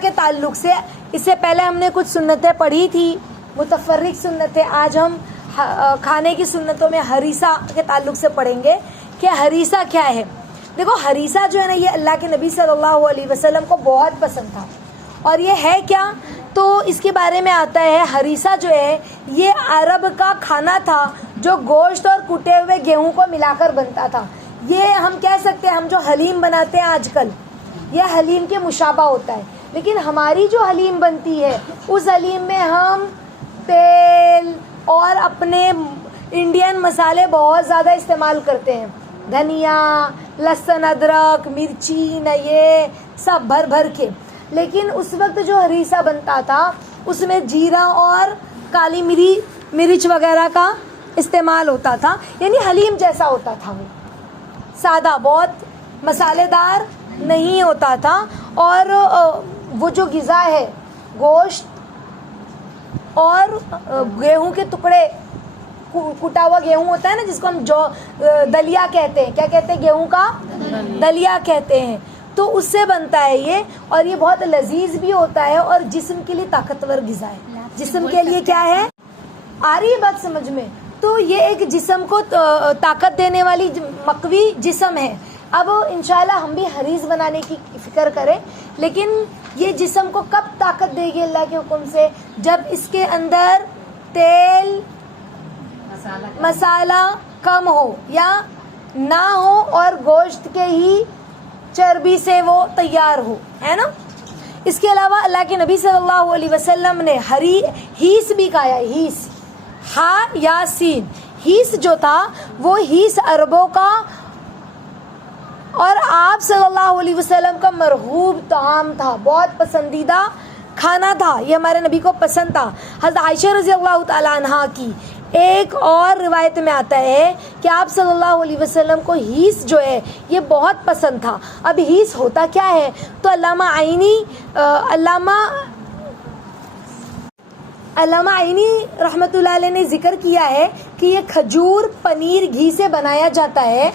کے تعلق سے اس سے پہلے ہم نے کچھ سنتیں پڑھی تھی، متفرق سنتیں. آج ہم کھانے کی سنتوں میں ہریسہ کے تعلق سے پڑھیں گے کہ ہریسہ کیا ہے. دیکھو ہریسہ جو ہے نا یہ اللہ کے نبی صلی اللہ علیہ وسلم کو بہت پسند تھا. اور یہ ہے کیا تو اس کے بارے میں آتا ہے ہریسہ جو ہے یہ عرب کا کھانا تھا جو گوشت اور کٹے ہوئے گیہوں کو ملا کر بنتا تھا. یہ ہم کہہ سکتے ہیں ہم جو حلیم بناتے ہیں آج کل یہ حلیم کے مشابہ ہوتا ہے، لیکن ہماری جو حلیم بنتی ہے اس حلیم میں ہم تیل اور اپنے انڈین مسالے بہت زیادہ استعمال کرتے ہیں، دھنیا، لہسن، ادرک، مرچی، یہ سب بھر بھر کے. لیکن اس وقت جو ہریسہ بنتا تھا اس میں جیرا اور کالی مرچ وغیرہ کا استعمال ہوتا تھا، یعنی حلیم جیسا ہوتا تھا، وہ سادہ، بہت مسالے دار نہیں ہوتا تھا. اور وہ جو غذا ہے گوشت اور گیہوں کے ٹکڑے، کٹا ہوا گیہوں ہوتا ہے نا جس کو ہم جو دلیا کہتے ہیں، کیا کہتے ہیں، گیہوں کا دلیا کہتے ہیں، تو اس سے بنتا ہے یہ. اور یہ بہت لذیذ بھی ہوتا ہے اور جسم کے لیے طاقتور غذا ہے. جسم کے لیے کیا ہے، آ رہی ہے بات سمجھ میں؟ تو یہ ایک جسم کو طاقت دینے والی مقوی جسم ہے. اب انشاءاللہ ہم بھی حریص بنانے کی فکر کریں، لیکن یہ جسم کو کب طاقت دے گی اللہ کے حکم سے؟ جب اس کے اندر تیل مسالہ کم ہو یا نہ ہو اور گوشت کے ہی چربی سے وہ تیار ہو، ہے نا. اس کے علاوہ اللہ کے نبی صلی اللہ علیہ وسلم نے ہیس بھی کھایا. ہیس، ہا یا سین. ہیس جو تھا وہ ہیس عربوں کا اور آپ صلی اللہ علیہ وسلم کا مرغوب طعام تھا، بہت پسندیدہ کھانا تھا، یہ ہمارے نبی کو پسند تھا. حضرت عائشہ رضی اللہ تعالیٰ عنہا کی ایک اور روایت میں آتا ہے کہ آپ صلی اللہ علیہ وسلم کو ہیس جو ہے یہ بہت پسند تھا. اب ہیس ہوتا کیا ہے تو علامہ عینی رحمۃ اللہ علیہ نے ذکر کیا ہے کہ یہ کھجور پنیر گھی سے بنایا جاتا ہے.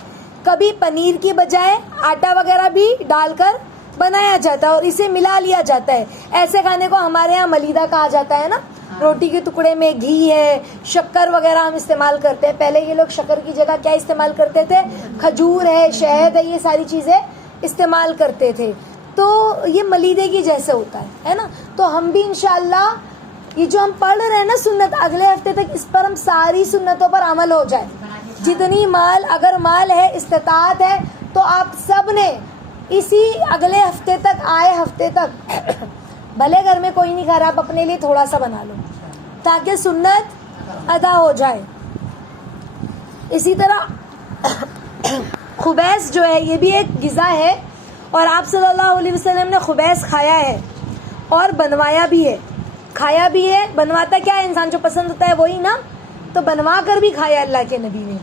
کبھی پنیر کی بجائے آٹا وغیرہ بھی ڈال کر بنایا جاتا ہے اور اسے ملا لیا جاتا ہے. ایسے کھانے کو ہمارے ہاں ملیدہ کہا جاتا ہے نا. روٹی کے ٹکڑے میں گھی ہے، شکر وغیرہ ہم استعمال کرتے ہیں. پہلے یہ لوگ شکر کی جگہ کیا استعمال کرتے تھے، کھجور ہے، شہد ہے، یہ ساری چیزیں استعمال کرتے تھے. تو یہ ملیدے کی جیسے ہوتا ہے نا. تو ہم بھی انشاءاللہ یہ جو ہم پڑھ رہے ہیں نا سنت، اگلے ہفتے تک اس پر ہم ساری سنتوں پر عمل ہو جائے. جتنی اگر مال ہے، استطاعت ہے، تو آپ سب نے اسی اگلے ہفتے تک، آئے ہفتے تک بھلے گھر میں کوئی نہیں کھا رہا، آپ اپنے لیے تھوڑا سا بنا لو تاکہ سنت ادا ہو جائے. اسی طرح خبیث جو ہے یہ بھی ایک غذا ہے اور آپ صلی اللہ علیہ وسلم نے خبیث کھایا ہے اور بنوایا بھی ہے. کھایا بھی ہے، بنواتا کیا ہے انسان، جو پسند ہوتا ہے وہی نا، تو بنوا کر بھی کھایا اللہ کے نبی نے.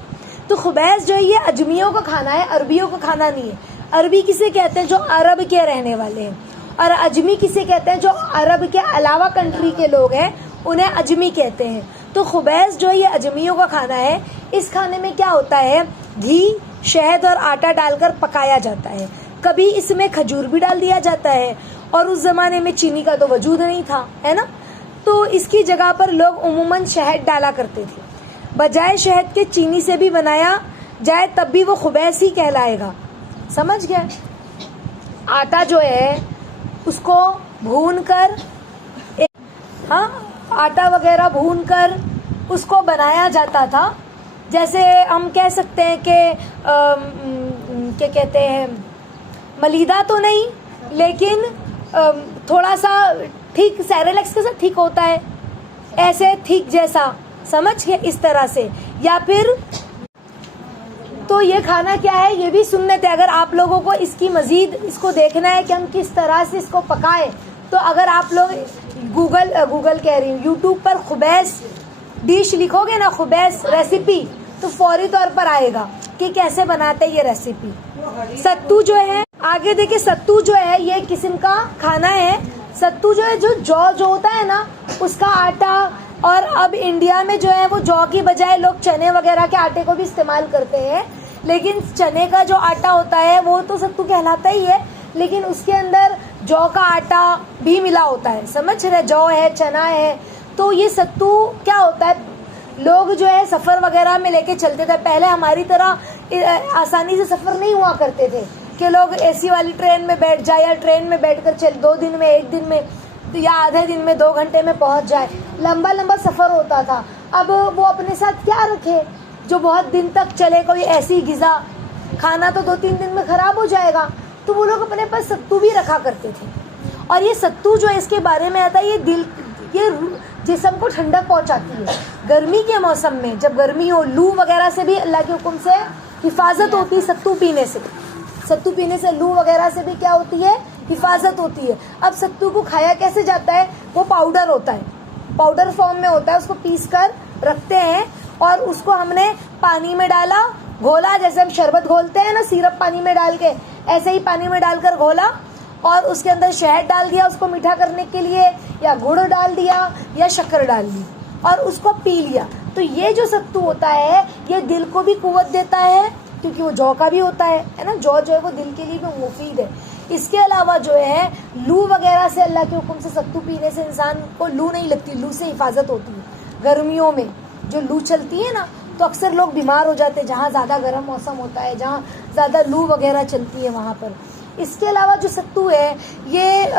تو خبیث جو ہے یہ اجمیوں کا کھانا ہے، عربیوں کا کھانا نہیں ہے. عربی کسے کہتے ہیں جو عرب کے رہنے والے ہیں، اور اجمی کسے کہتے ہیں جو عرب کے علاوہ کنٹری کے لوگ ہیں، انہیں اجمی کہتے ہیں. تو خبیث جو ہے یہ اجمیوں کا کھانا ہے. اس کھانے میں کیا ہوتا ہے، گھی، شہد اور آٹا ڈال کر پکایا جاتا ہے. کبھی اس میں کھجور بھی ڈال دیا جاتا ہے، اور اس زمانے میں چینی کا تو وجود نہیں تھا، ہے نا. تو اس کی جگہ پر لوگ عموماً شہد ڈالا کرتے تھے. بجائے شہد کے چینی سے بھی بنایا جائے تب بھی وہ خبیث ہی کہلائے گا. سمجھ گئے؟ آٹا جو ہے اس کو بھون کر، آٹا وغیرہ بھون کر اس کو بنایا جاتا تھا. جیسے ہم کہہ سکتے ہیں کہ کیا کہتے ہیں، ملیدہ تو نہیں لیکن تھوڑا سا ٹھیک سیریلیکس کے ساتھ ٹھیک ہوتا ہے، ایسے ٹھیک جیسا، سمجھ گئے، اس طرح سے. یا پھر تو یہ کھانا کیا ہے، یہ بھی سنت ہے. اگر آپ لوگوں کو اس کی مزید اس کو دیکھنا ہے کہ ہم کس طرح سے اس کو پکائیں، تو اگر آپ لوگ گوگل کہہ رہی ہوں، یوٹیوب پر خبیث ڈش لکھو گے نا، خبیث ریسیپی، تو فوری طور پر آئے گا کہ کیسے بناتے یہ ریسیپی. ستو جو ہے، آگے دیکھیں، ستو جو ہے یہ ایک قسم کا کھانا ہے. ستو جو ہے جو ہوتا ہے نا اس کا آٹا، اور اب انڈیا میں جو ہے وہ جو کی بجائے لوگ چنے وغیرہ کے آٹے کو بھی استعمال کرتے ہیں. لیکن چنے کا جو آٹا ہوتا ہے وہ تو ستو کہلاتا ہی ہے، لیکن اس کے اندر جو کا آٹا بھی ملا ہوتا ہے، سمجھ رہے، جو ہے، چنا ہے. تو یہ ستو کیا ہوتا ہے، لوگ جو ہے سفر وغیرہ میں لے کے چلتے تھے. پہلے ہماری طرح آسانی سے سفر نہیں ہوا کرتے تھے کہ لوگ اے سی والی ٹرین میں بیٹھ جائے یا ٹرین میں بیٹھ کر 2 دن میں، 1 دن میں یا آدھے دن میں، 2 گھنٹے میں پہنچ جائے. لمبا لمبا سفر ہوتا تھا. اب وہ اپنے ساتھ کیا رکھے جو بہت دن تک چلے، کوئی ایسی غذا، کھانا تو 2-3 دن میں خراب ہو جائے گا. تو وہ لوگ اپنے پاس ستو بھی رکھا کرتے تھے. اور یہ ستو جو اس کے بارے میں آتا ہے، یہ جسم کو ٹھنڈک پہنچاتی ہے. گرمی کے موسم میں جب گرمی ہو، لو وغیرہ سے بھی اللہ کے حکم سے حفاظت ہوتی ہے. ستو پینے سے لو وغیرہ سے بھی کیا ہوتی ہے، حفاظت ہوتی ہے. اب ستو کو کھایا کیسے جاتا ہے، وہ پاؤڈر ہوتا ہے، پاؤڈر فارم میں ہوتا ہے. اس کو پیس کر رکھتے ہیں اور اس کو ہم نے پانی میں ڈالا، گھولا، جیسے ہم شربت گھولتے ہیں نا سیرپ پانی میں ڈال کے، ایسے ہی پانی میں ڈال کر گھولا اور اس کے اندر شہد ڈال دیا اس کو میٹھا کرنے کے لیے، یا گڑ ڈال دیا یا شکر ڈال دی اور اس کو پی لیا. تو یہ جو ستو ہوتا ہے یہ دل کو بھی قوت دیتا ہے کیونکہ وہ جو کا بھی ہوتا ہے نا. جو ہے وہ دل کے لیے بھی مفید ہے. اس کے علاوہ جو ہے لو وغیرہ سے اللہ کے حکم سے ستو پینے سے انسان کو لو نہیں لگتی، لو سے حفاظت ہوتی ہے. گرمیوں میں جو لو چلتی ہے نا تو اکثر لوگ بیمار ہو جاتے ہیں، جہاں زیادہ گرم موسم ہوتا ہے، جہاں زیادہ لو وغیرہ چلتی ہے وہاں پر. اس کے علاوہ جو ستو ہے یہ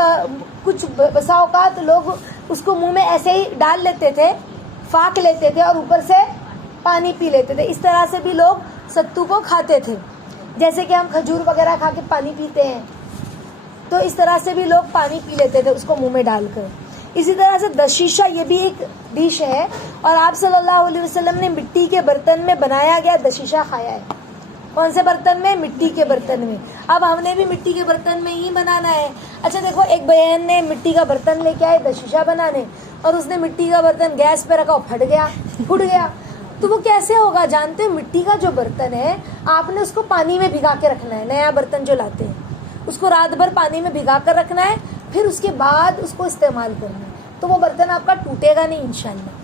کچھ بسا اوقات لوگ اس کو منہ میں ایسے ہی ڈال لیتے تھے، پھاک لیتے تھے اور اوپر سے پانی پی لیتے تھے. اس طرح سے بھی لوگ ستو کو کھاتے تھے، جیسے کہ ہم کھجور وغیرہ کھا کے پانی پیتے ہیں، تو اس طرح سے بھی لوگ پانی پی لیتے تھے اس کو منہ میں ڈال کر. اسی طرح سے دشیشہ یہ بھی ایک ڈش ہے اور آپ صلی اللہ علیہ وسلم نے مٹی کے برتن میں بنایا گیا دشیشہ کھایا ہے. کون سے برتن میں؟ مٹی کے برتن میں. اب ہم نے بھی مٹی کے برتن میں ہی بنانا ہے. اچھا دیکھو، ایک بہن نے مٹی کا برتن لے کے آئے دشیشہ بنانے اور اس نے مٹی کا برتن گیس پہ رکھا، پھٹ گیا. تو وہ کیسے ہوگا؟ جانتے ہیں مٹی کا جو برتن ہے آپ نے اس کو پانی میں بھگا کے رکھنا ہے. نیا برتن جو لاتے ہیں اس کو رات بھر پانی میں بھگا کر رکھنا ہے، پھر اس کے بعد اس کو استعمال کرنا ہے. تو وہ برتن آپ کا ٹوٹے گا نہیں انشاءاللہ.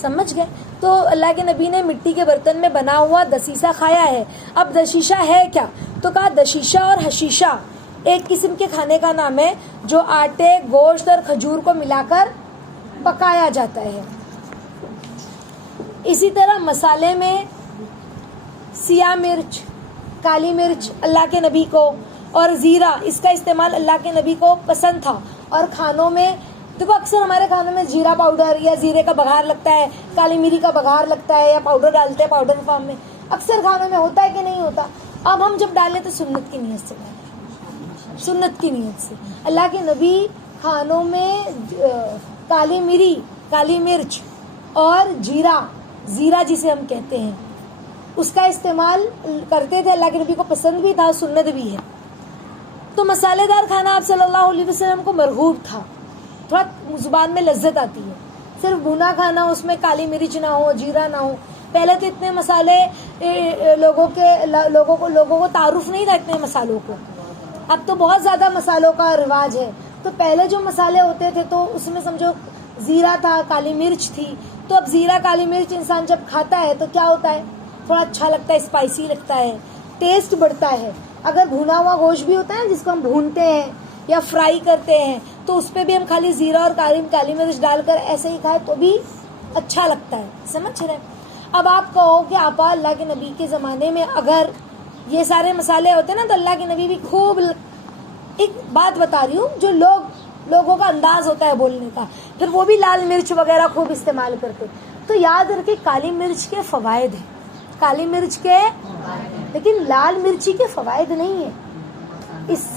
سمجھ گئے؟ تو اللہ کے نبی نے مٹی کے برتن میں بنا ہوا دسیسہ کھایا ہے. اب دشیشہ ہے کیا؟ تو کہا دشیشہ اور حشیشہ ایک قسم کے کھانے کا نام ہے جو آٹے، گوشت اور کھجور کو ملا کر پکایا جاتا ہے. اسی طرح مسالے میں سیاہ مرچ، کالی مرچ اللہ کے نبی کو، اور زیرہ، اس کا استعمال اللہ کے نبی کو پسند تھا. اور کھانوں میں دیکھو اکثر ہمارے کھانوں میں زیرہ پاؤڈر یا زیرے کا بگھار لگتا ہے، کالی میری کا بگھار لگتا ہے، یا پاؤڈر ڈالتے ہیں پاؤڈر فارم میں. اکثر کھانوں میں ہوتا ہے کہ نہیں ہوتا؟ اب ہم جب ڈالیں تو سنت کی نیت سے ڈالیں، سنت کی نیت سے. اللہ کے نبی کھانوں میں کالی میری، کالی مرچ اور زیرہ جسے ہم کہتے ہیں، اس کا استعمال کرتے تھے. اللہ کے نبی کو پسند بھی تھا، سنت بھی ہے. تو مسالے دار کھانا آپ صلی اللہ علیہ وسلم کو مرغوب تھا، تھوڑا زبان میں لذت آتی ہے. صرف بھونا کھانا، اس میں کالی مرچ نہ ہو، جیرا نہ ہو. پہلے تو اتنے مسالے لوگوں کو تعارف نہیں تھا اتنے مسالوں کو. اب تو بہت زیادہ مسالوں کا رواج ہے. تو پہلے جو مسالے ہوتے تھے تو اس میں سمجھو زیرہ تھا، کالی مرچ تھی. تو اب زیرہ کالی مرچ انسان جب کھاتا ہے تو کیا ہوتا ہے؟ تھوڑا اچھا لگتا ہے، اسپائسی لگتا ہے، ٹیسٹ بڑھتا ہے. اگر بھونا ہوا گوشت بھی ہوتا ہے جس کو ہم بھونتے ہیں یا فرائی کرتے ہیں تو اس پہ بھی ہم خالی زیرہ اور کالی مرچ ڈال کر ایسے ہی کھائے تو بھی اچھا لگتا ہے. سمجھ رہے؟ اب آپ کہو کہ آپا اللہ کے نبی کے زمانے میں اگر یہ سارے مسالے ہوتے نا تو اللہ کے نبی بھی خوب، ایک بات بتا رہی ہوں جو لوگوں کا انداز ہوتا ہے بولنے کا، پھر وہ بھی لال مرچ وغیرہ خوب استعمال کرتے. تو یاد رکھے کالی مرچ کے فوائد ہیں، کالی مرچ کے، لیکن لال مرچی کے فوائد نہیں ہیں.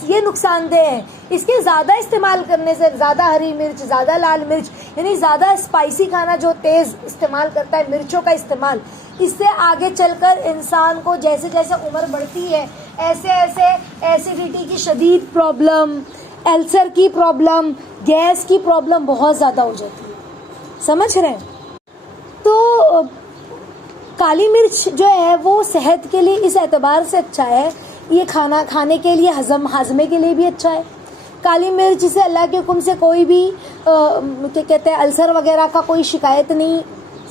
یہ نقصان دہ ہے. اس کے زیادہ استعمال کرنے سے، زیادہ ہری مرچ، زیادہ لال مرچ، یعنی زیادہ اسپائسی کھانا جو تیز استعمال کرتا ہے مرچوں کا استعمال، اس سے آگے چل کر انسان کو جیسے جیسے عمر بڑھتی ہے ایسے ایسے ایسیڈیٹی کی شدید پرابلم، السر کی پرابلم، گیس کی پرابلم بہت زیادہ ہو جاتی ہے. سمجھ رہے ہیں؟ تو کالی مرچ جو ہے وہ صحت کے لیے اس اعتبار سے اچھا ہے، یہ کھانے کے لیے، ہاضمے کے لیے بھی اچھا ہے. کالی مرچ سے اللہ کے حکم سے کوئی بھی کیا کہتے ہیں السر وغیرہ کا کوئی شکایت نہیں.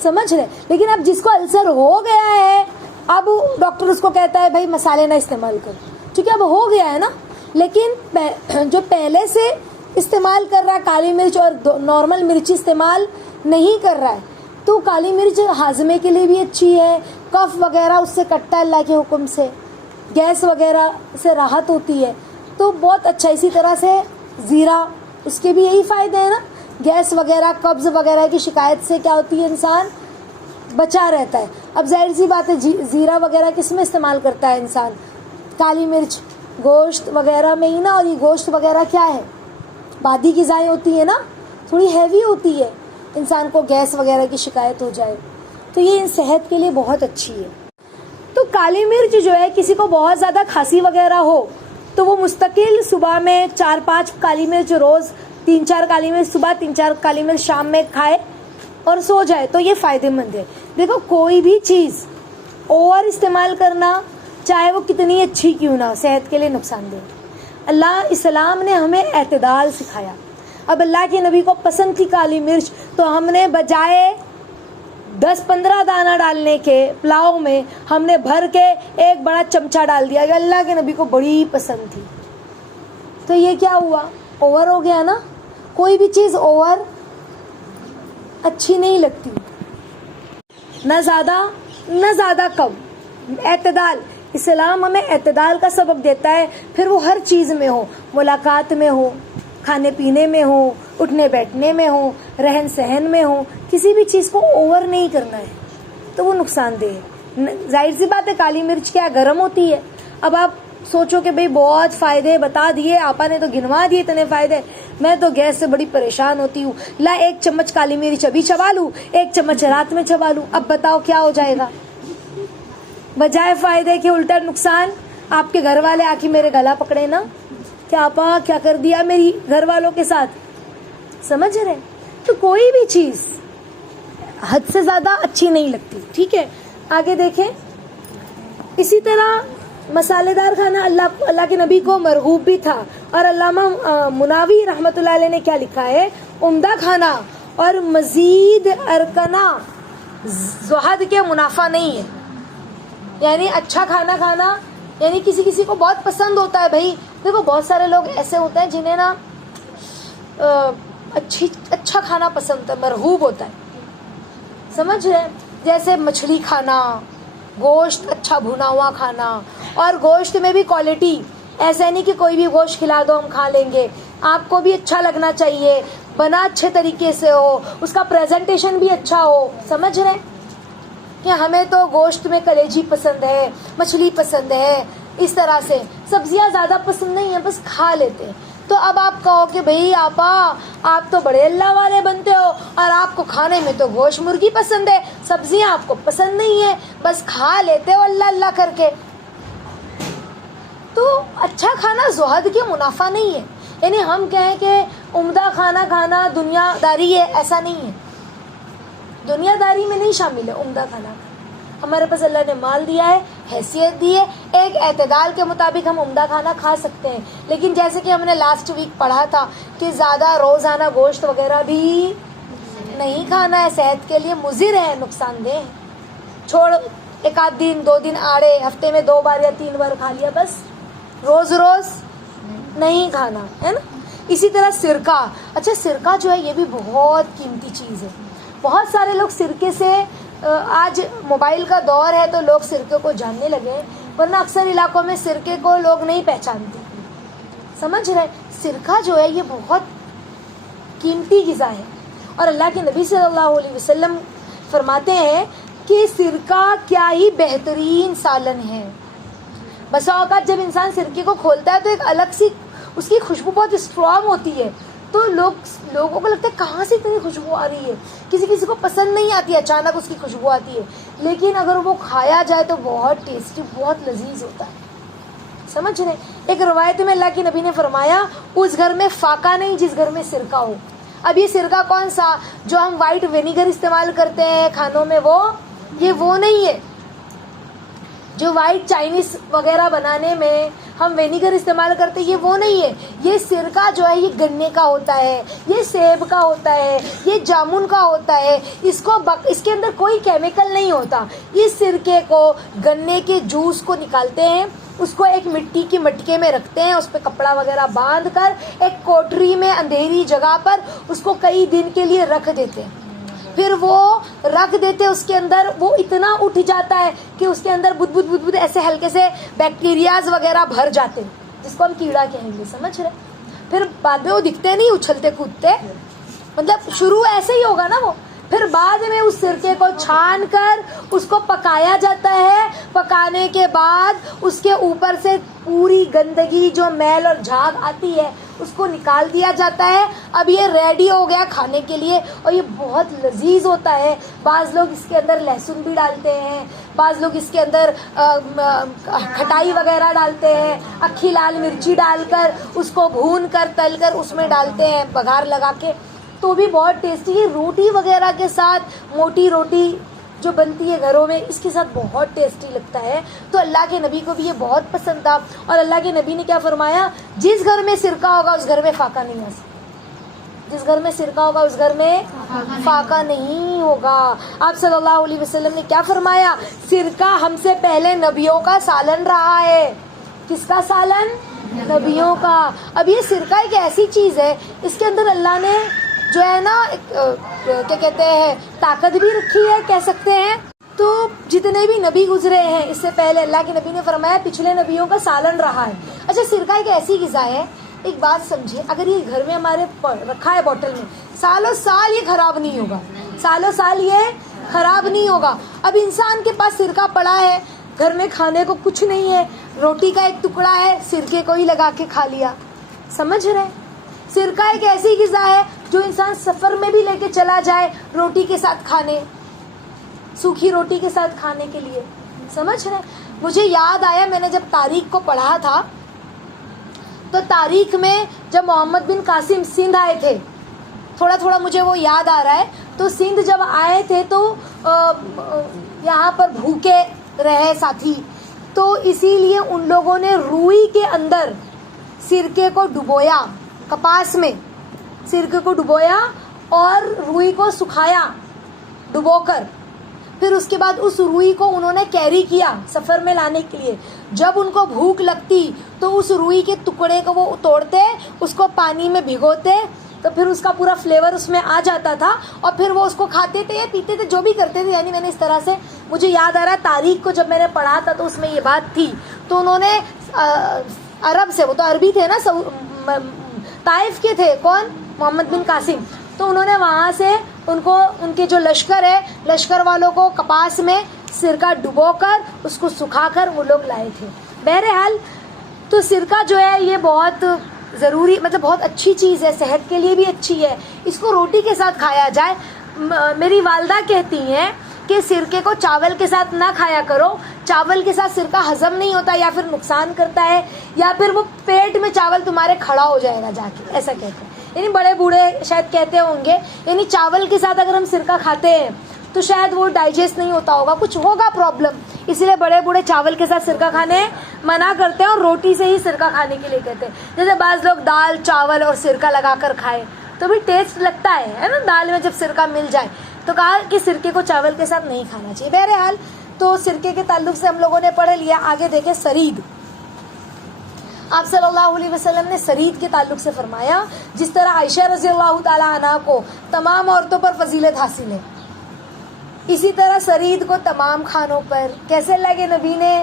سمجھ رہے؟ لیکن اب جس کو السر ہو گیا ہے اب ڈاکٹر اس کو کہتا ہے بھائی مسالے نہ استعمال کرو، کیونکہ اب ہو گیا ہے نا. لیکن جو پہلے سے استعمال کر رہا ہے کالی مرچ اور نارمل مرچ استعمال نہیں کر رہا ہے تو کالی مرچ ہاضمے کے لیے بھی اچھی ہے، کف وغیرہ اس سے کٹتا ہے اللہ کے حکم سے، گیس وغیرہ سے راحت ہوتی ہے تو بہت اچھا. اسی طرح سے زیرہ، اس کے بھی یہی فائدے ہیں نا، گیس وغیرہ قبض وغیرہ کی شکایت سے کیا ہوتی ہے انسان بچا رہتا ہے. اب ظاہر سی بات ہے زیرہ وغیرہ کس میں استعمال کرتا ہے انسان؟ کالی مرچ گوشت وغیرہ میں ہی نا. اور یہ گوشت وغیرہ کیا ہے؟ بادی غذائیں ہوتی ہیں نا، تھوڑی ہیوی ہوتی ہے، انسان کو گیس وغیرہ کی شکایت ہو جائے تو یہ صحت کے لیے بہت اچھی ہے. تو کالی مرچ جو ہے کسی کو بہت زیادہ کھانسی وغیرہ ہو تو وہ مستقل صبح میں 4-5 کالی مرچ روز، 3-4 کالی مرچ صبح، 3-4 کالی مرچ شام میں کھائے اور سو جائے تو یہ فائدہ مند ہے. دیکھو کوئی بھی چیز اوور استعمال کرنا چاہے وہ کتنی اچھی کیوں نہ، صحت کے لیے نقصان دہ. اللہ اسلام نے ہمیں اعتدال سکھایا. اب اللہ کے نبی کو پسند تھی کالی مرچ تو ہم نے بجائے 10-15 دانہ ڈالنے کے پلاؤ میں ہم نے بھر کے ایک بڑا چمچہ ڈال دیا. اللہ کے نبی کو بڑی پسند تھی تو یہ کیا ہوا؟ اوور ہو گیا نا. کوئی بھی چیز اوور اچھی نہیں لگتی، نہ زیادہ کم، اعتدال. اسلام ہمیں اعتدال کا سبق دیتا ہے. پھر وہ ہر چیز میں ہو، ملاقات میں ہو، کھانے پینے میں ہو، اٹھنے بیٹھنے میں ہو، رہن سہن میں ہو، کسی بھی چیز کو اوور نہیں کرنا ہے تو وہ نقصان دہ ہے. ظاہر سی بات ہے کالی مرچ کیا گرم ہوتی ہے. اب آپ سوچو کہ بھئی بہت فائدے بتا دیے آپا نے، تو گنوا دیے اتنے فائدے، میں تو گیس سے بڑی پریشان ہوتی ہوں، لا 1 چمچ کالی مرچ ابھی چبا لوں، 1 چمچ رات میں چبا لوں. اب بتاؤ کیا ہو جائے گا؟ بجائے فائدے کے الٹا نقصان. آپ کے گھر والے آ کے میرے گلا پکڑے نا، کیا آپا کیا کر دیا میری گھر والوں کے ساتھ، سمجھ رہے؟ تو کوئی بھی چیز حد سے زیادہ اچھی نہیں لگتی. ٹھیک ہے، آگے دیکھیں. اسی طرح مسالے دار کھانا اللہ کے نبی کو مرغوب بھی تھا. اور علامہ مناوی رحمۃ اللہ علیہ نے کیا لکھا ہے؟ عمدہ کھانا اور مزید ارکنا زہد کے منافع نہیں ہے. یعنی اچھا کھانا یعنی کسی کو بہت پسند ہوتا ہے. بھائی دیکھو بہت سارے لوگ ایسے ہوتے ہیں جنہیں نا اچھا کھانا پسند ہے، مرغوب ہوتا ہے، سمجھ رہے؟ جیسے مچھلی کھانا، گوشت اچھا بھنا ہوا کھانا، اور گوشت میں بھی کوالٹی. ایسا نہیں کہ کوئی بھی گوشت کھلا دو ہم کھا لیں گے. آپ کو بھی اچھا لگنا چاہیے، بنا اچھے طریقے سے ہو، اس کا پریزنٹیشن بھی اچھا ہو. سمجھ رہے کہ ہمیں تو گوشت میں کلیجی پسند ہے، مچھلی پسند ہے، اس طرح سے سبزیاں زیادہ پسند نہیں ہیں، بس کھا لیتے ہیں. تو اب آپ کہو کہ بھئی آپا آپ تو بڑے اللہ والے بنتے ہو اور آپ کو کھانے میں تو گوشت مرغی پسند ہے، سبزیاں آپ کو پسند نہیں ہے، بس کھا لیتے ہو اللہ کر کے. تو اچھا کھانا زہد کے منافع نہیں ہے. یعنی ہم کہیں کہ عمدہ کھانا دنیا داری ہے، ایسا نہیں ہے. دنیا داری میں نہیں شامل ہے عمدہ کھانا. ہمارے پاس اللہ نے مال دیا ہے، حیثیت دی ہے، ایک اعتدال کے مطابق ہم عمدہ کھانا کھا سکتے ہیں. لیکن جیسے کہ ہم نے لاسٹ ویک پڑھا تھا کہ زیادہ روزانہ گوشت وغیرہ بھی نہیں کھانا ہے، صحت کے لیے مضر ہے، نقصان دہ ہے. چھوڑ 1 دن 2 دن آڑے، ہفتے میں 2 بار یا 3 بار کھا لیا، بس روز نہیں کھانا ہے نا. اسی طرح سرکہ. اچھا سرکہ جو ہے یہ بھی بہت قیمتی چیز ہے. بہت سارے لوگ سرکے سے، آج موبائل کا دور ہے تو لوگ سرکے کو جاننے لگے، ورنہ اکثر علاقوں میں سرکے کو لوگ نہیں پہچانتے. سمجھ رہے؟ سرکہ جو ہے یہ بہت قیمتی غذا ہے. اور اللہ کے نبی صلی اللہ علیہ وسلم فرماتے ہیں کہ سرکہ کیا ہی بہترین سالن ہے. بسا اوقات جب انسان سرکے کو کھولتا ہے تو ایک الگ سی اس کی خوشبو بہت اسٹرانگ ہوتی ہے، تو لوگوں کو لگتا ہے کہاں سے اتنی خوشبو آ رہی ہے. کسی کو پسند نہیں آتی ہے، اچانک اس کی خوشبو آتی ہے، لیکن اگر وہ کھایا جائے تو بہت ٹیسٹی، بہت لذیذ ہوتا ہے. سمجھ رہے؟ ایک روایت میں اللہ کے نبی نے فرمایا اس گھر میں فاقہ نہیں جس گھر میں سرکہ ہو. اب یہ سرکہ کون سا؟ جو ہم وائٹ وینیگر استعمال کرتے ہیں کھانوں میں، وہ نہیں ہے. جو وائٹ چائنیز وغیرہ بنانے میں ہم وینیگر استعمال کرتے ہیں، یہ وہ نہیں ہے. یہ سرکہ جو ہے یہ گنے کا ہوتا ہے، یہ سیب کا ہوتا ہے، یہ جامن کا ہوتا ہے. اس کے اندر کوئی کیمیکل نہیں ہوتا. اس سرکے کو، گنے کے جوس کو نکالتے ہیں، اس کو ایک مٹی کی مٹکے میں رکھتے ہیں, اس پہ کپڑا وغیرہ باندھ کر ایک کوٹری میں اندھیری جگہ پر اس کو کئی دن کے لیے رکھ دیتے ہیں. پھر وہ رکھ دیتے, اس کے اندر وہ اتنا اٹھ جاتا ہے کہ اس کے اندر بد ایسے ہلکے سے بیکٹیریاز وغیرہ بھر جاتے ہیں, جس کو ہم کیڑا کہیں گے, سمجھ رہے. پھر بعد میں وہ دکھتے نہیں, اچھلتے کودتے, مطلب شروع ایسے ہی ہوگا نا وہ. پھر بعد میں اس سرکے کو چھان کر اس کو پکایا جاتا ہے. پکانے کے بعد اس کے اوپر سے پوری گندگی جو میل اور جھاگ آتی ہے اس کو نکال دیا جاتا ہے. اب یہ ریڈی ہو گیا کھانے کے لیے, اور یہ بہت لذیذ ہوتا ہے. بعض لوگ اس کے اندر لہسن بھی ڈالتے ہیں, بعض لوگ اس کے اندر کھٹائی وغیرہ ڈالتے ہیں, اکھی لال مرچی ڈال کر اس کو بھون کر تل کر اس میں ڈالتے ہیں بگھار لگا کے, تو بھی بہت ٹیسٹی. روٹی وغیرہ کے ساتھ, موٹی روٹی جو بنتی ہے گھروں میں, اس کے ساتھ بہت ٹیسٹی لگتا ہے. تو اللہ کے نبی کو بھی یہ بہت پسند تھا, اور اللہ کے نبی نے کیا فرمایا, جس گھر میں سرکہ ہوگا اس گھر میں فاقہ نہیں آ سکتا. جس گھر میں سرکہ ہوگا اس گھر میں فاقہ نہیں ہوگا. آپ صلی اللہ علیہ وسلم نے کیا فرمایا, سرکہ ہم سے پہلے نبیوں کا سالن رہا ہے. کس کا سالن؟ نبیوں کا. اب یہ سرکہ ایک ایسی چیز ہے, اس کے اندر اللہ نے جو ہے نا کیا کہتے ہیں, طاقت بھی رکھی ہے کہہ سکتے ہیں. تو جتنے بھی نبی گزرے ہیں اس سے پہلے, اللہ کے نبی نے فرمایا پچھلے نبیوں کا سالن رہا ہے. اچھا, سرکہ ایک ایسی غذا ہے, ایک بات سمجھے, اگر یہ گھر میں ہمارے رکھا ہے بوٹل میں, سالوں سال یہ خراب نہیں ہوگا, سالوں سال یہ خراب نہیں ہوگا. اب انسان کے پاس سرکہ پڑا ہے, گھر میں کھانے کو کچھ نہیں ہے, روٹی کا ایک ٹکڑا ہے, سرکے کو ہی لگا کے کھا لیا. سمجھ رہے, سرکہ ایک ایسی غذا ہے جو انسان سفر میں بھی لے کے چلا جائے روٹی کے ساتھ کھانے, سوکھی روٹی کے ساتھ کھانے کے لیے. سمجھ رہے. مجھے یاد آیا, میں نے جب تاریخ کو پڑھا تھا تو تاریخ میں جب محمد بن قاسم سندھ آئے تھے, تھوڑا تھوڑا مجھے وہ یاد آ رہا ہے, تو سندھ جب آئے تھے تو یہاں پر بھوکے رہے ساتھی, تو اسی لیے ان لوگوں نے روئی کے اندر سرکے کو ڈبویا, کپاس میں سرکے کو ڈبویا اور روئی کو سکھایا ڈبو کر. پھر اس کے بعد اس روئی کو انہوں نے کیری کیا سفر میں لانے کے لیے. جب ان کو بھوک لگتی تو اس روئی کے ٹکڑے کو وہ توڑتے, اس کو پانی میں بھگوتے, تو پھر اس کا پورا فلیور اس میں آ جاتا تھا, اور پھر وہ اس کو کھاتے تھے, پیتے تھے, جو بھی کرتے تھے. یعنی میں نے اس طرح سے, مجھے یاد آ رہا ہے تاریخ کو جب میں نے پڑھا تھا تو اس میں یہ بات تھی. تو انہوں نے عرب سے, وہ تو عربی تھے نا, طائف کے تھے, کون؟ محمد بن قاسم. تو انہوں نے وہاں سے ان کو, ان کے جو لشکر ہے, لشکر والوں کو کپاس میں سرکہ ڈبو کر اس کو سکھا کر وہ لوگ لائے تھے. بہرحال تو سرکہ جو ہے یہ بہت ضروری, مطلب بہت اچھی چیز ہے, صحت کے لیے بھی اچھی ہے. اس کو روٹی کے ساتھ کھایا جائے. میری والدہ کہتی ہیں کہ سرکے کو چاول کے ساتھ نہ کھایا کرو, چاول کے ساتھ سرکہ ہضم نہیں ہوتا, یا پھر نقصان کرتا ہے, یا پھر وہ پیٹ میں چاول تمہارے کھڑا ہو جائے گا جا کے, ایسا کہتے ہیں. یعنی بڑے بوڑھے شاید کہتے ہوں گے, یعنی چاول کے ساتھ اگر ہم سرکہ کھاتے ہیں تو شاید وہ ڈائجسٹ نہیں ہوتا ہوگا, کچھ ہوگا پرابلم, اس لیے بڑے بوڑھے چاول کے ساتھ سرکہ کھانے منع کرتے ہیں, اور روٹی سے ہی سرکہ کھانے کے لیے کہتے ہیں. جیسے بعض لوگ دال چاول اور سرکہ لگا کر کھائے تو بھی ٹیسٹ لگتا ہے نا, دال میں جب سرکہ مل جائے. تو کہا کہ سرکے کو چاول کے ساتھ نہیں کھانا چاہیے. بہرحال تو سرکے کے تعلق سے ہم لوگوں نے پڑھ لیا. آگے دیکھیں سرید. آپ صلی اللہ علیہ وسلم نے سرید کے تعلق سے فرمایا, جس طرح عائشہ رضی اللہ تعالیٰ عنہ کو تمام عورتوں پر فضیلت حاصل ہے, اسی طرح سرید کو تمام کھانوں پر. کیسے اللہ کے نبی نے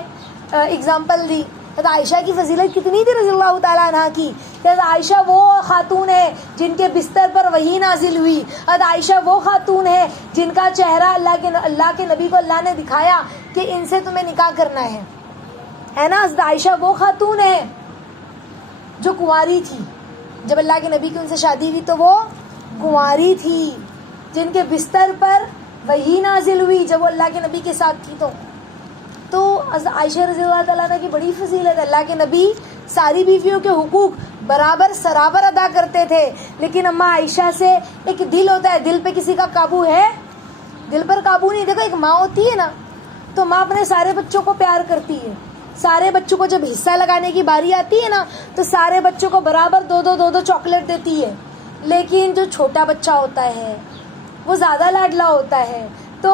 اگزامپل دی. عائشہ کی فضیلت کتنی تھی رضی اللہ تعالیٰ عنہ کی. عائشہ وہ خاتون ہے جن کے بستر پر وحی نازل ہوئی. عائشہ وہ خاتون ہے جن کا چہرہ اللہ کے نبی کو اللہ نے دکھایا کہ ان سے تمہیں نکاح کرنا ہے نا. عائشہ وہ خاتون ہے جو کنواری تھی جب اللہ کے نبی کی ان سے شادی ہوئی, تو وہ کنواری تھی, جن کے بستر پر وحی نازل ہوئی جب وہ اللہ کے نبی کے ساتھ تھی. تو عائشہ رضی اللہ تعالیٰ عنہ کی بڑی فضیلت. اللہ کے نبی ساری بیویوں کے حقوق برابر سرابر ادا کرتے تھے, لیکن اماں عائشہ سے ایک دل ہوتا ہے, دل پہ کسی کا قابو ہے, دل پر قابو نہیں. دیکھو ایک ماں ہوتی ہے نا, تو ماں اپنے سارے بچوں کو پیار کرتی ہے. سارے بچوں کو جب حصہ لگانے کی باری آتی ہے نا, تو سارے بچوں کو برابر دو چاکلیٹ دیتی ہے. لیکن جو چھوٹا بچہ ہوتا ہے وہ زیادہ لاڈلا ہوتا ہے, تو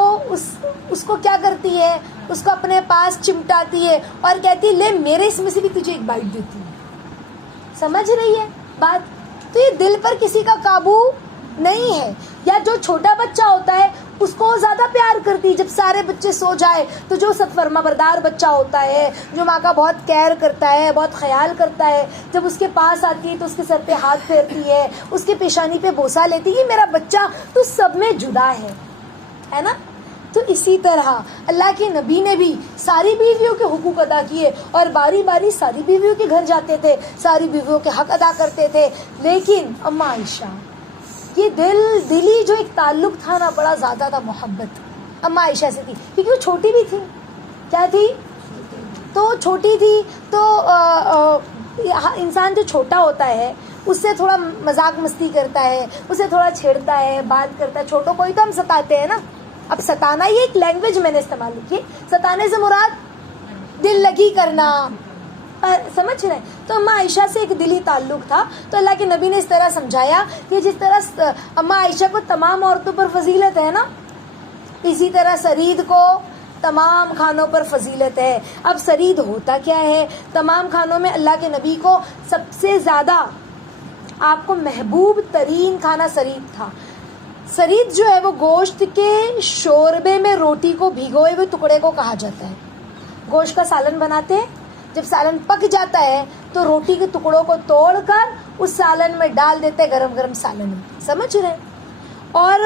اس کو کیا کرتی ہے, اس کو اپنے پاس چمٹاتی ہے اور کہتی ہے لے میرے اس میں سے بھی تجھے ایک بائٹ دیتی ہوں. سمجھ رہی ہے بات؟ تو یہ دل پر کسی کا قابو نہیں ہے. یا جو چھوٹا بچہ ہوتا ہے اس کو زیادہ پیار کرتی، جب سارے بچے سو جائے تو جو ست فرما بردار بچہ ہوتا ہے، جو ماں کا بہت کیئر کرتا ہے، بہت خیال کرتا ہے، جب اس کے پاس آتی ہے تو اس کے سر پہ ہاتھ پھیرتی ہے، اس کے پیشانی پہ بوسہ لیتی ہے، یہ میرا بچہ تو سب میں جدا ہے نا. تو اسی طرح اللہ کے نبی نے بھی ساری بیویوں کے حقوق ادا کیے اور باری باری ساری بیویوں کے گھر جاتے تھے، ساری بیویوں کے حق ادا کرتے تھے. لیکن اما عائشہ یہ دلی جو ایک تعلق تھا نا، بڑا زیادہ تھا، محبت اما عائشہ سے تھی، کیونکہ وہ چھوٹی بھی تھی. کیا تھی؟ تو چھوٹی تھی. تو انسان جو چھوٹا ہوتا ہے اس سے تھوڑا مذاق مستی کرتا ہے، اسے تھوڑا چھیڑتا ہے، بات کرتا ہے. چھوٹوں کو ہی تو ہم ستاتے ہیں نا. اب ستانا یہ ایک لینگویج میں نے استعمال کی، ستانے سے مراد دل لگی کرنا، سمجھ رہے ہیں؟ تو اماں عائشہ سے ایک دلی تعلق تھا. تو اللہ کے نبی نے اس طرح سمجھایا کہ جس طرح اماں عائشہ کو تمام عورتوں پر فضیلت ہے نا، اسی طرح سرید کو تمام کھانوں پر فضیلت ہے. اب سرید ہوتا کیا ہے؟ تمام کھانوں میں اللہ کے نبی کو سب سے زیادہ آپ کو محبوب ترین کھانا سرید تھا. سرید جو ہے وہ گوشت کے شوربے میں روٹی کو بھگوئے ہوئے ٹکڑے کو کہا جاتا ہے. گوشت کا سالن بناتے ہیں، جب سالن پک جاتا ہے تو روٹی کے ٹکڑوں کو توڑ کر اس سالن میں ڈال دیتے ہیں، گرم گرم سالن میں، سمجھ رہے ہیں؟ اور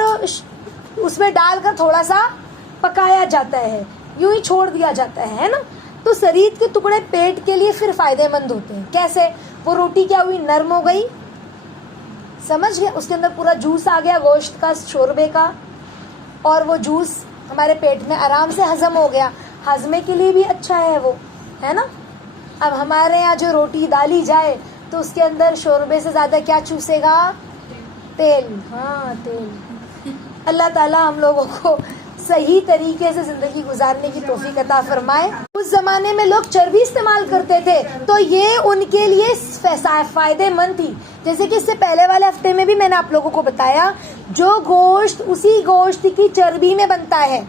اس میں ڈال کر تھوڑا سا پکایا جاتا ہے، یوں ہی چھوڑ دیا جاتا ہے نا. تو سرید کے ٹکڑے پیٹ کے لیے پھر فائدے مند ہوتے ہیں. کیسے؟ وہ روٹی کیا ہوئی؟ نرم ہو گئی، سمجھ گئے؟ اس کے اندر پورا جوس آ گیا گوشت کا، شوربے کا، اور وہ جوس ہمارے پیٹ میں آرام سے ہضم ہو گیا. ہضمے کے لیے بھی اچھا ہے وہ، ہے نا. اب ہمارے یہاں جو روٹی ڈالی جائے تو اس کے اندر شوربے سے زیادہ کیا چوسے گا؟ تیل. ہاں تیل. اللہ تعالیٰ ہم لوگوں کو صحیح طریقے سے زندگی گزارنے کی توفیق عطا فرمائے. اس زمانے میں لوگ چربی استعمال کرتے تھے تو یہ ان کے لیے فائدے مند تھی. جیسے کہ اس سے پہلے والے ہفتے میں بھی میں نے آپ لوگوں کو بتایا، جو گوشت اسی گوشت کی چربی میں بنتا ہے،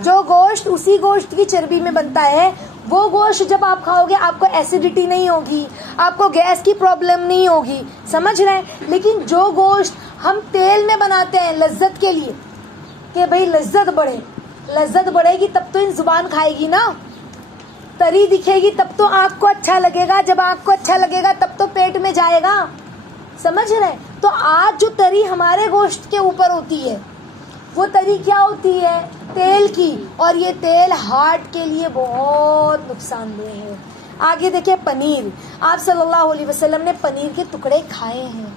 جو گوشت اسی گوشت کی چربی میں بنتا ہے، وہ گوشت جب آپ کھاؤ گے آپ کو ایسیڈیٹی نہیں ہوگی، آپ کو گیس کی پرابلم نہیں ہوگی، سمجھ رہے ہیں. لیکن جو گوشت ہم تیل میں بناتے ہیں لذت کے لیے، کہ بھئی لذت بڑھے، لذت بڑھے گی تب تو زبان کھائے گی نا، تری دکھے گی تب تو آنکھ کو اچھا لگے گا، جب آنکھ کو اچھا لگے گا تب تو پیٹ میں جائے گا، سمجھ رہے ہیں. تو آج جو تری ہمارے گوشت کے اوپر ہوتی ہے وہ تری کیا ہوتی ہے؟ تیل کی. اور یہ تیل ہارٹ کے لیے بہت نقصان دہ ہے. آگے دیکھیں پنیر. آپ صلی اللہ علیہ وسلم نے پنیر کے ٹکڑے کھائے ہیں.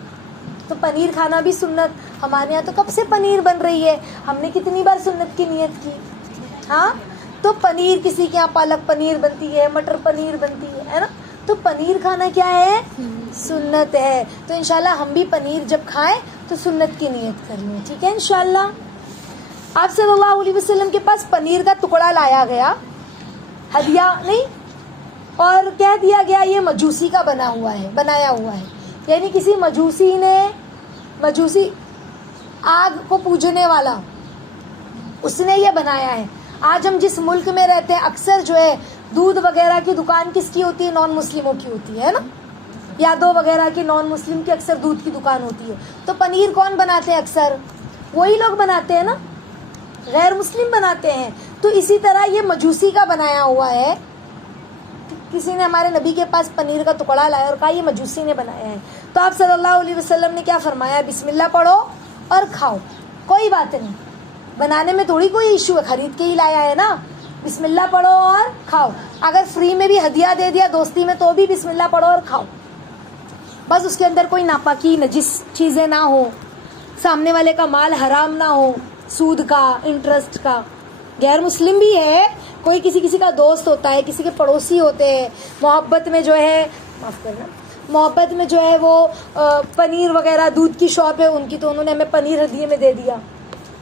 تو پنیر کھانا بھی سنت. ہمارے یہاں تو کب سے پنیر بن رہی ہے، ہم نے کتنی بار سنت کی نیت کی. ہاں تو پنیر کسی کے یہاں پالک پنیر بنتی ہے، مٹر پنیر بنتی ہے نا. تو پنیر کھانا کیا ہے؟ سنت ہے. تو انشاءاللہ ہم بھی پنیر جب کھائیں تو سنت کی نیت کرنی ہے، ٹھیک ہے انشاءاللہ. آپ صلی اللہ علیہ وسلم کے پاس پنیر کا ٹکڑا لایا گیا، ہدیہ نہیں، اور کہہ دیا گیا یہ مجوسی کا بنایا ہوا ہے. یعنی کسی مجوسی آگ کو پوجنے والا، اس نے یہ بنایا ہے. آج ہم جس ملک میں رہتے ہیں اکثر جو ہے دودھ وغیرہ کی دکان کس کی ہوتی ہے؟ نان مسلموں کی ہوتی ہے نا. یادو وغیرہ کی نان مسلم کی اکثر دودھ کی دکان ہوتی ہے. تو پنیر کون بناتے ہیں؟ اکثر وہی لوگ بناتے ہیں نا، غیر مسلم بناتے ہیں. تو اسی طرح یہ مجوسی کا بنایا ہوا ہے. کسی نے ہمارے نبی کے پاس پنیر کا ٹکڑا لایا اور کہا یہ مجوسی نے بنایا ہے. تو آپ صلی اللہ علیہ وسلم نے کیا فرمایا؟ بسم اللہ پڑھو اور کھاؤ. کوئی بات نہیں، بنانے میں تھوڑی کوئی ایشو ہے، خرید کے ہی لایا ہے نا. بسم اللہ پڑھو اور کھاؤ. اگر فری میں بھی ہدیہ دے دیا دوستی میں تو بھی بسم اللہ پڑھو اور کھاؤ. بس اس کے اندر کوئی ناپاکی نجس چیزیں نہ ہو، سامنے والے کا مال حرام نہ ہو، سود کا، انٹرسٹ کا. غیر مسلم بھی ہے، کوئی کسی کا دوست ہوتا ہے، کسی کے پڑوسی ہوتے ہیں، محبت میں جو ہے، معاف کرنا، محبت میں جو ہے وہ پنیر وغیرہ دودھ کی شاپ ہے ان کی، تو انہوں نے ہمیں پنیر ہدیے میں دے دیا.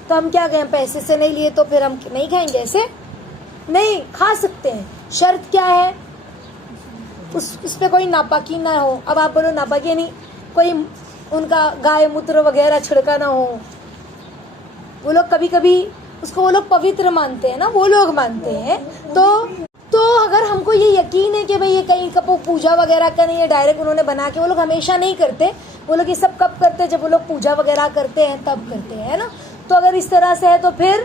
تو ہم کیا کہیں؟ پیسے سے نہیں لیے تو پھر ہم نہیں کھائیں گے؟ ایسے نہیں کھا سکتے ہیں. شرط کیا ہے؟ اس پہ کوئی ناپاکی نہ ہو. اب آپ بولو ناپاکی نہیں، کوئی ان کا گائے موتر وغیرہ چھڑکا نہ ہو. وہ لوگ کبھی کبھی اس کو وہ لوگ پوتر مانتے ہیں نا، وہ لوگ مانتے ہیں. تو اگر ہم کو یہ یقین ہے کہ بھئی یہ کہیں کا پوجا وغیرہ کا نہیں ہے، ڈائریکٹ انہوں نے بنا کے، وہ لوگ ہمیشہ نہیں کرتے، وہ لوگ یہ سب کب کرتے ہیں؟ جب وہ لوگ پوجا وغیرہ کرتے ہیں تب کرتے ہیں نا. تو اگر اس طرح سے ہے تو پھر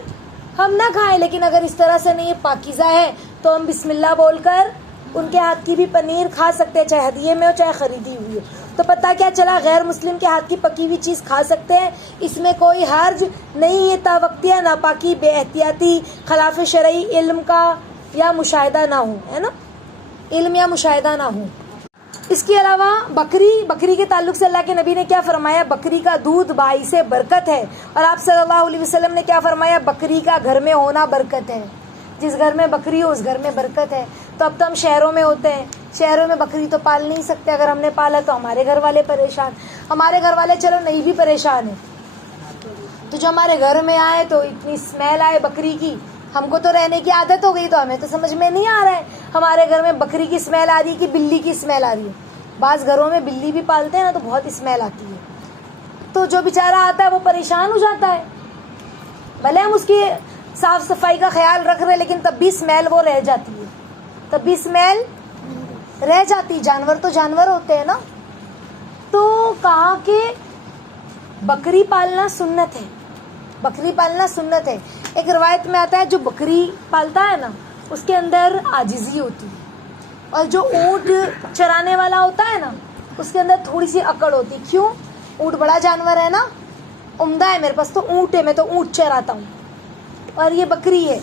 ہم نہ کھائیں، لیکن اگر اس طرح سے نہیں، پاکیزہ ہے، تو ہم بسم اللہ بول کر ان کے ہاتھ کی بھی پنیر کھا سکتے ہیں، چاہے ہدیے میں ہو چاہے خریدی ہوئی ہو. تو پتہ کیا چلا، غیر مسلم کے ہاتھ کی پکی ہوئی چیز کھا سکتے ہیں، اس میں کوئی حرج نہیں ہے، تا وقتیہ ناپاکی، بے احتیاطی، خلاف شرعی علم کا یا مشاہدہ نہ ہو، ہے نا، علم یا مشاہدہ نہ ہو. اس کے علاوہ بکری کے تعلق سے اللہ کے نبی نے کیا فرمایا؟ بکری کا دودھ باعث برکت ہے. اور آپ صلی اللہ علیہ وسلم نے کیا فرمایا؟ بکری کا گھر میں ہونا برکت ہے. جس گھر میں بکری ہو اس گھر میں برکت ہے. تو اب تو ہم شہروں میں ہوتے ہیں، شہروں میں بکری تو پال نہیں سکتے، اگر ہم نے پالا تو ہمارے گھر والے پریشان، ہمارے گھر والے چلو نہیں بھی پریشان ہیں، تو جو ہمارے گھر میں آئے تو اتنی اسمیل آئے بکری کی، ہم کو تو رہنے کی عادت ہو گئی، تو ہمیں تو سمجھ میں نہیں آ رہا ہے ہمارے گھر میں بکری کی اسمیل آ رہی ہے کہ بلی کی اسمیل آ رہی ہے. بعض گھروں میں بلی بھی پالتے ہیں نا، تو بہت اسمیل آتی ہے، تو جو بیچارہ آتا ہے وہ پریشان ہو جاتا ہے. بھلے ہم اس کی صاف صفائی کا خیال رکھ رہے، لیکن تب بھی اسمیل وہ رہ جاتی ہے، تب بھی اسمیل رہ جاتی. جانور تو جانور ہوتے ہیں نا. تو کہا کہ بکری پالنا سنت ہے، بکری پالنا سنت ہے. ایک روایت میں آتا ہے جو بکری پالتا ہے نا اس کے اندر عاجزی ہوتی ہے، اور جو اونٹ چرانے والا ہوتا ہے نا اس کے اندر تھوڑی سی اکڑ ہوتی. کیوں؟ اونٹ بڑا جانور ہے نا، عمدہ ہے، میرے پاس تو اونٹ ہے، میں تو اونٹ چراتا ہوں، اور یہ بکری ہے.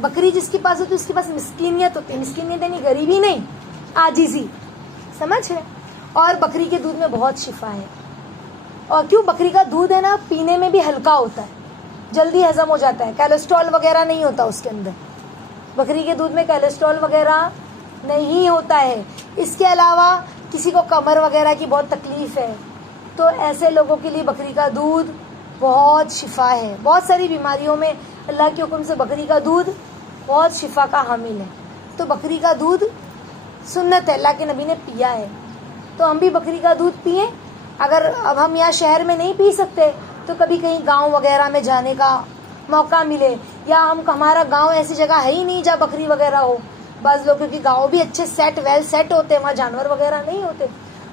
بکری جس کے پاس ہوتی ہے اس کے پاس مسکینیت ہوتی ہے، مسکینیت یعنی غریبی نہیں، عاجزی، سمجھ ہے. اور بکری کے دودھ میں بہت شفا ہے. اور کیوں؟ بکری کا دودھ ہے نا پینے میں بھی ہلکا ہوتا ہے، جلدی ہضم ہو جاتا ہے، کیلسٹرول وغیرہ نہیں ہوتا اس کے اندر. بکری کے دودھ میں کیلسٹرول وغیرہ نہیں ہوتا ہے. اس کے علاوہ کسی کو کمر وغیرہ کی بہت تکلیف ہے تو ایسے لوگوں کے لیے بکری کا دودھ بہت شفا ہے. بہت ساری بیماریوں میں اللہ کے حکم سے بکری کا دودھ بہت شفا کا حامل ہے. تو بکری کا دودھ سنت ہے، اللہ کے نبی نے پیا ہے، تو ہم بھی بکری کا دودھ پئیں. اگر اب ہم یہاں شہر میں نہیں پی سکتے تو کبھی کہیں گاؤں وغیرہ میں جانے کا موقع ملے، یا ہمارا گاؤں ایسی جگہ ہے ہی نہیں جہاں بکری وغیرہ ہو. بعض لوگوں کے گاؤں بھی اچھے سیٹ ہوتے ہیں، وہاں جانور وغیرہ نہیں ہوتے،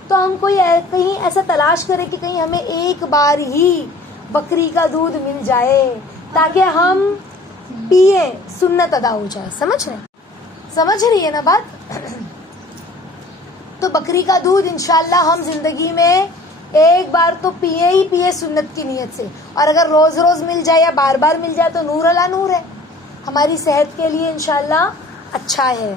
تو ہم کوئی کہیں ایسا تلاش کریں کہ کہیں ہمیں ایک بار ہی بکری کا دودھ مل جائے تاکہ ہم پیئیں، سنت ادا ہو جائے. سمجھ رہی ہے نا بات؟ تو بکری کا دودھ انشاءاللہ ہم زندگی میں ایک بار تو پیے ہی پیے سنت کی نیت سے. اور اگر روز روز مل جائے یا بار بار مل جائے تو نور علی نور ہے، ہماری صحت کے لیے انشاءاللہ اچھا ہے.